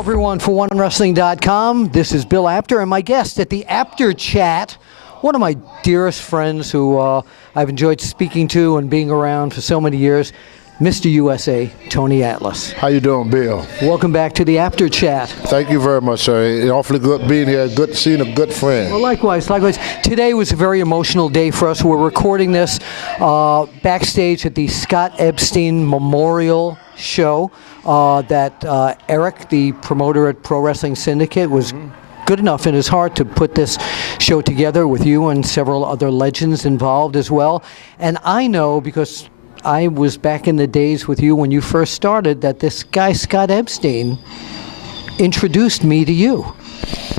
everyone, for OneWrestling.com. This is Bill Apter, and my guest at the Apter Chat, one of my dearest friends who I've enjoyed speaking to and being around for so many years, Mr. USA, Tony Atlas. How you doing, Bill? Welcome back to the Apter Chat. Thank you very much, sir. It's awfully good being here. Good seeing a good friend. Well, likewise. Today was a very emotional day for us. We're recording this backstage at the Scott Epstein Memorial Show that Eric, the promoter at Pro Wrestling Syndicate, was good enough in his heart to put this show together with you and several other legends involved as well. And I know, because I was back in the days with you when you first started, that this guy, Scott Epstein, introduced me to you.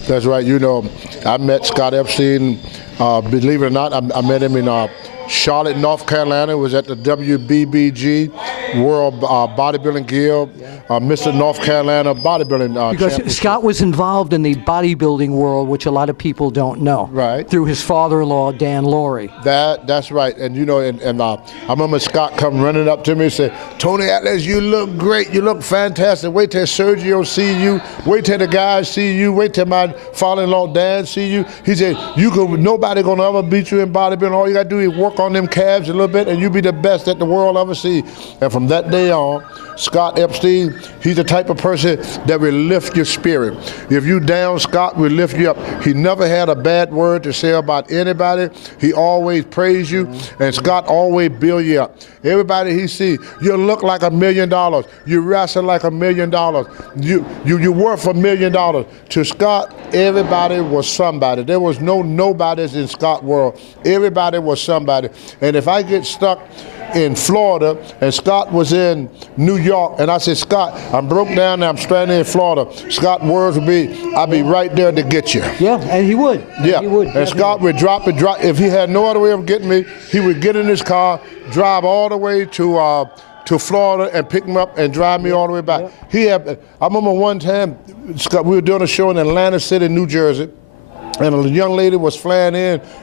That's right. You know, I met Scott Epstein, believe it or not, I met him in Charlotte, North Carolina. It was at the WBBG, World Bodybuilding Guild, Mr. North Carolina Bodybuilding Because Scott was involved in the bodybuilding world, which a lot of people don't know. Right. Through his father-in-law, Dan Laurie. That's right. And you know, I remember Scott come running up to me and say, "Tony Atlas, you look great. You look fantastic. Wait till Sergio see you. Wait till the guys see you. Wait till my father-in-law Dan see you." He said, "Nobody gonna ever beat you in bodybuilding. All you gotta do is work on them calves a little bit, and you'll be the best that the world ever see." And from that day on, Scott Epstein, he's the type of person that will lift your spirit. If you down, Scott will lift you up. He never had a bad word to say about anybody. He always praised you, and Scott always build you up. Everybody he see, you look like $1 million. You wrestle like $1 million. You worth $1 million. To Scott, everybody was somebody. There was no nobodies in Scott world. Everybody was somebody. And if I get stuck in Florida and Scott was in New York, and I said, "Scott, I'm broke down and I'm stranded in Florida," Scott's words would be, "I'll be right there to get you." Yeah, and he would. Yeah, he would, and Scott would drop. If he had no other way of getting me, he would get in his car, drive all the way to Florida and pick me up and drive me all the way back. I remember one time, Scott, we were doing a show in Atlantic City, New Jersey, and a young lady was flying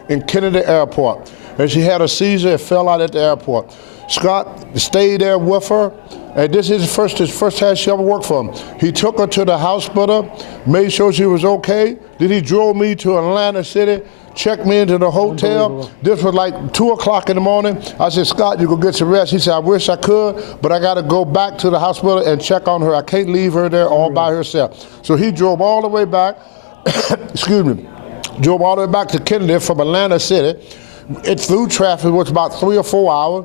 in Kennedy Airport, and she had a seizure and fell out at the airport. Scott stayed there with her, and this is his first time she ever worked for him. He took her to the hospital, made sure she was okay. Then he drove me to Atlantic City, checked me into the hotel. This was like 2 o'clock in the morning. I said, "Scott, you go get some rest." He said, "I wish I could, but I got to go back to the hospital and check on her. I can't leave her there all by herself." So he drove all the way back, drove all the way back to Kennedy from Atlantic City. It through traffic was about 3 or 4 hours.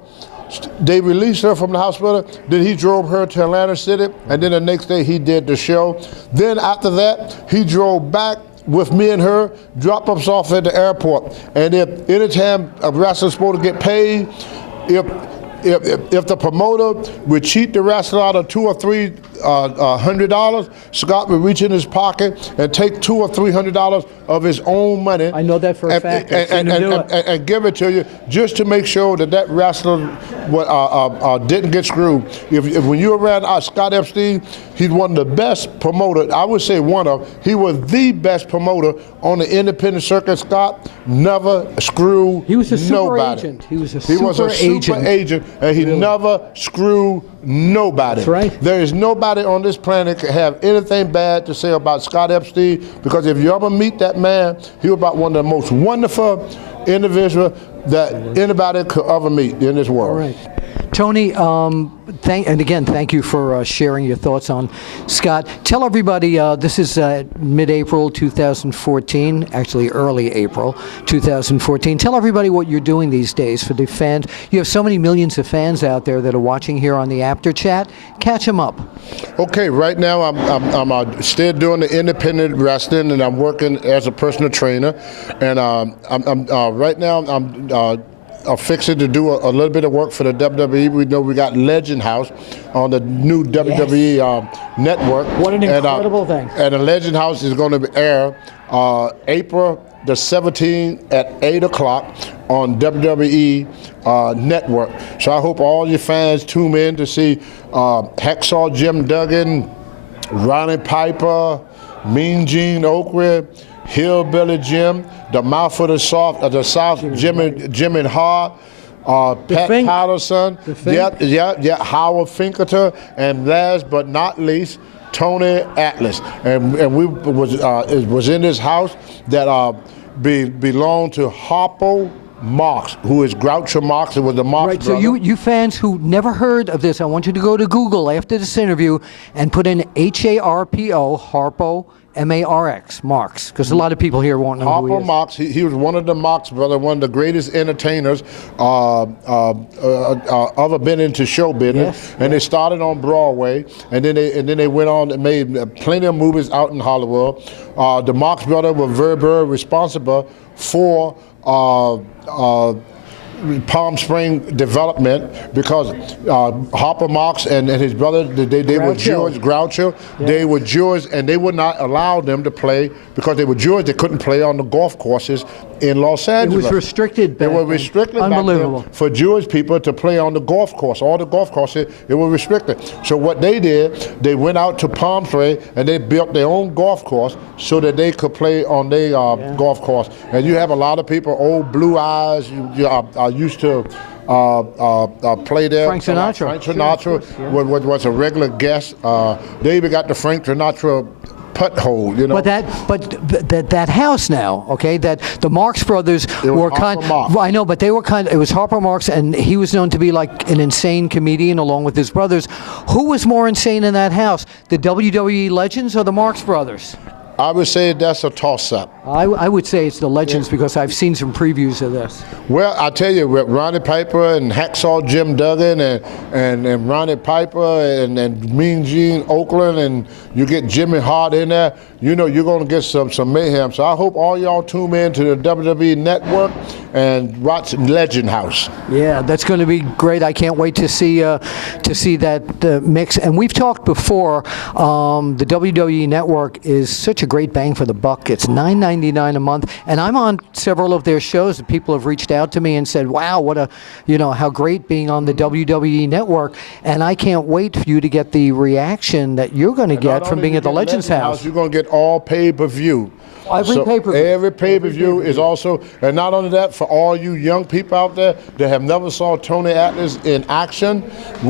They released her from the hospital. Then he drove her to Atlantic City, and then the next day he did the show. Then after that, he drove back with me and her, dropped us off at the airport. And if anytime a wrestler's supposed to get paid, if the promoter would cheat the wrestler out of $200 or $300, Scott would reach in his pocket and take $200 or $300 of his own money. I know that for a fact. And give it to you just to make sure that wrestler didn't get screwed. If when you were around Scott Epstein, he's one of the best promoters. I would say he was the best promoter on the independent circuit. Scott never screwed nobody. He was a super agent. He was a super agent, and he never screwed nobody. That's right. There is nobody on this planet that can have anything bad to say about Scott Epstein, because if you ever meet that man, he was about one of the most wonderful individuals that anybody could ever meet in this world. All right. Tony, thank you for sharing your thoughts on Scott. Tell everybody, this is mid-April 2014, actually early April 2014. Tell everybody what you're doing these days for the fans. You have so many millions of fans out there that are watching here on the Apter Chat. Catch them up. Okay, right now I'm still doing the independent wrestling, and I'm working as a personal trainer. And right now I'm fixing to do a little bit of work for the WWE. We know we got Legend House on the new WWE network. What an incredible thing. And the Legend House is going to air April the 17th at 8 o'clock on WWE network. So I hope all your fans tune in to see Hacksaw Jim Duggan, Ronnie Piper, Mean Gene Oakwood, Hillbilly Jim, the Mouth of the South, Jimmy Hart, Pat Patterson, Howard Finkelter, and last but not least, Tony Atlas, and we was in this house that belonged to Harpo Marx, who is Groucho Marx. It was the Marx Right, so brother. you fans who never heard of this, I want you to go to Google after this interview and put in Harpo, Harpo, M-A-R-X, Marx, because a lot of people here won't know who he Harpo is. Marx, he was one of the Marx brothers, one of the greatest entertainers ever been into show business. Yes, and they started on Broadway, and then they went on and made plenty of movies out in Hollywood. The Marx brothers were very responsible for Palm Spring development, because Harpo Marx and his brother, they were Jewish, Groucho, they were Jewish, and they would not allow them to play, because they were Jewish, they couldn't play on the golf courses in Los Angeles. It was restricted back They were then. restricted back Unbelievable. then for Jewish people to play on the golf course. All the golf courses, it was restricted. So what they did, they went out to Palm Springs and they built their own golf course so that they could play on their golf course. And you have a lot of people, old Blue Eyes, are used to play there. Frank Sinatra. Frank Sinatra was a regular guest. They even got the Frank Sinatra putt hole, you know. But that house now, okay, that the Marx brothers were Harpo Marx. I know, but they were it was Harpo Marx, and he was known to be like an insane comedian along with his brothers. Who was more insane in that house, the WWE legends or the Marx brothers? I would say that's a toss-up. I would say it's the legends, because I've seen some previews of this. Well, I tell you, with Ronnie Piper and Hacksaw Jim Duggan and Ronnie Piper and Mean Gene Oakland, and you get Jimmy Hart in there, you know you're going to get some mayhem. So I hope all y'all tune in to the WWE Network and watch Legend House. Yeah, that's going to be great. I can't wait to see that mix. And we've talked before. The WWE Network is such a great bang for the buck. It's $9.99 a month, and I'm on several of their shows. And people have reached out to me and said, "Wow, what a, how great being on the WWE Network." And I can't wait for you to get the reaction that you're going to get from being at the Legends House. You're going to get all pay-per-view. Every pay-per-view. Every pay-per-view is also, and not only that, for all you young people out there that have never saw Tony Atlas in action,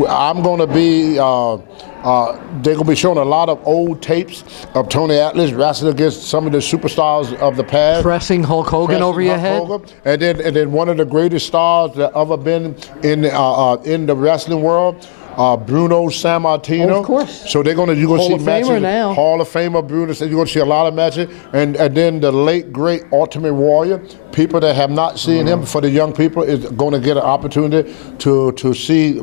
I'm going to be, they're going to be showing a lot of old tapes of Tony Atlas wrestling against some of the superstars of the past. Pressing Hulk Hogan over your head. And then one of the greatest stars that ever been in the wrestling world, Bruno Sammartino. Oh, of course. So you're gonna see matches. Famer now. Hall of Famer Bruno. You're gonna see a lot of matches, and then the late great Ultimate Warrior. People that have not seen him, for the young people, is going to get an opportunity to see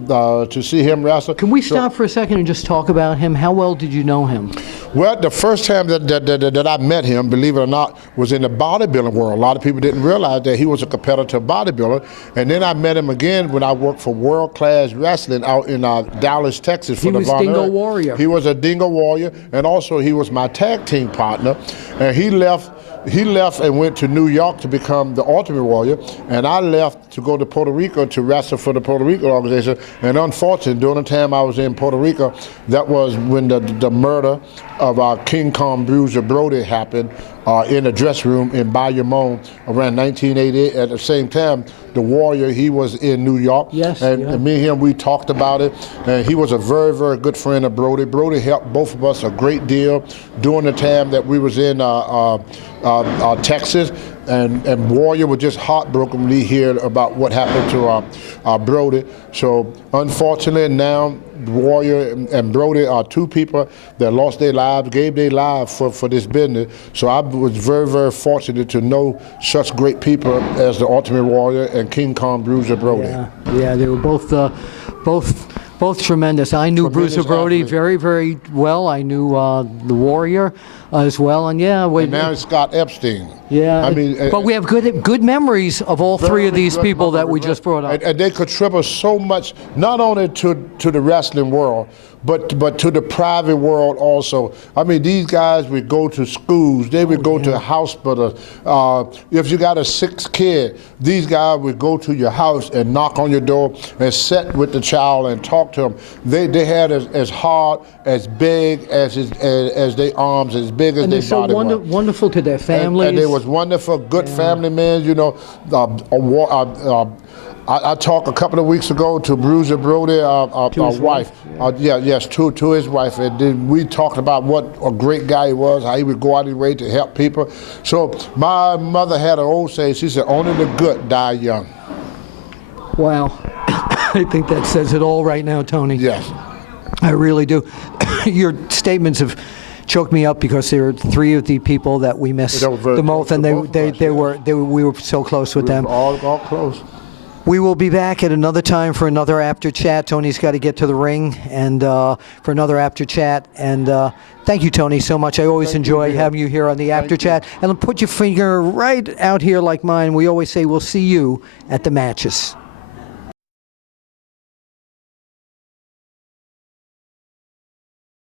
him wrestle. Can we stop for a second and just talk about him? How well did you know him? Well, the first time that I met him, believe it or not, was in the bodybuilding world. A lot of people didn't realize that he was a competitive bodybuilder. And then I met him again when I worked for World Class Wrestling out in Dallas, Texas. He was Dingo Warrior. He was a Dingo Warrior, and also he was my tag team partner. And he left and went to New York to become the Ultimate Warrior, and I left to go to Puerto Rico to wrestle for the Puerto Rico organization. And unfortunately, during the time I was in Puerto Rico, that was when the murder of King Kong Bruiser Brody happened in a dressing room in Bayamon around 1988. At the same time, the Warrior, he was in New York. Yes, and me and him, we talked about it. And he was a very good friend of Brody. Brody helped both of us a great deal during the time that we was in Texas. And Warrior was just heartbroken when he heard about what happened to Brody. So unfortunately now, Warrior and Brody are two people that lost their lives, gave their lives for this business. So I was very fortunate to know such great people as the Ultimate Warrior and King Kong Bruiser Brody. Yeah, they were both tremendous. I knew Bruiser Brody very well. I knew the Warrior as well, and and now it's Scott Epstein. Yeah, I mean, but we have good memories of all three of these people that we just brought up. And they contribute so much, not only to the wrestling world, but to the private world also. I mean, these guys would go to schools, they would go to hospitals. If you got a sick kid, these guys would go to your house and knock on your door and sit with the child and talk to them. They had as hard, as big as their arms, as big as their body was. And they're so wonderful to their families. And they was wonderful, good family men, I talked a couple of weeks ago to Bruiser Brody, our wife. Yes, to his wife. And then we talked about what a great guy he was, how he would go out of his way to help people. So my mother had an old saying, she said, only the good die young. Wow. I think that says it all right now, Tony. Yes. I really do. Your statements have choked me up because there are three of the people that we miss the most, and we were so close with them. All close. We will be back at another time for another Apter chat. Tony's got to get to the ring and for another Apter chat. And thank you, Tony, so much. I always enjoy having you here on the Apter chat. And put your finger right out here like mine. We always say we'll see you at the matches.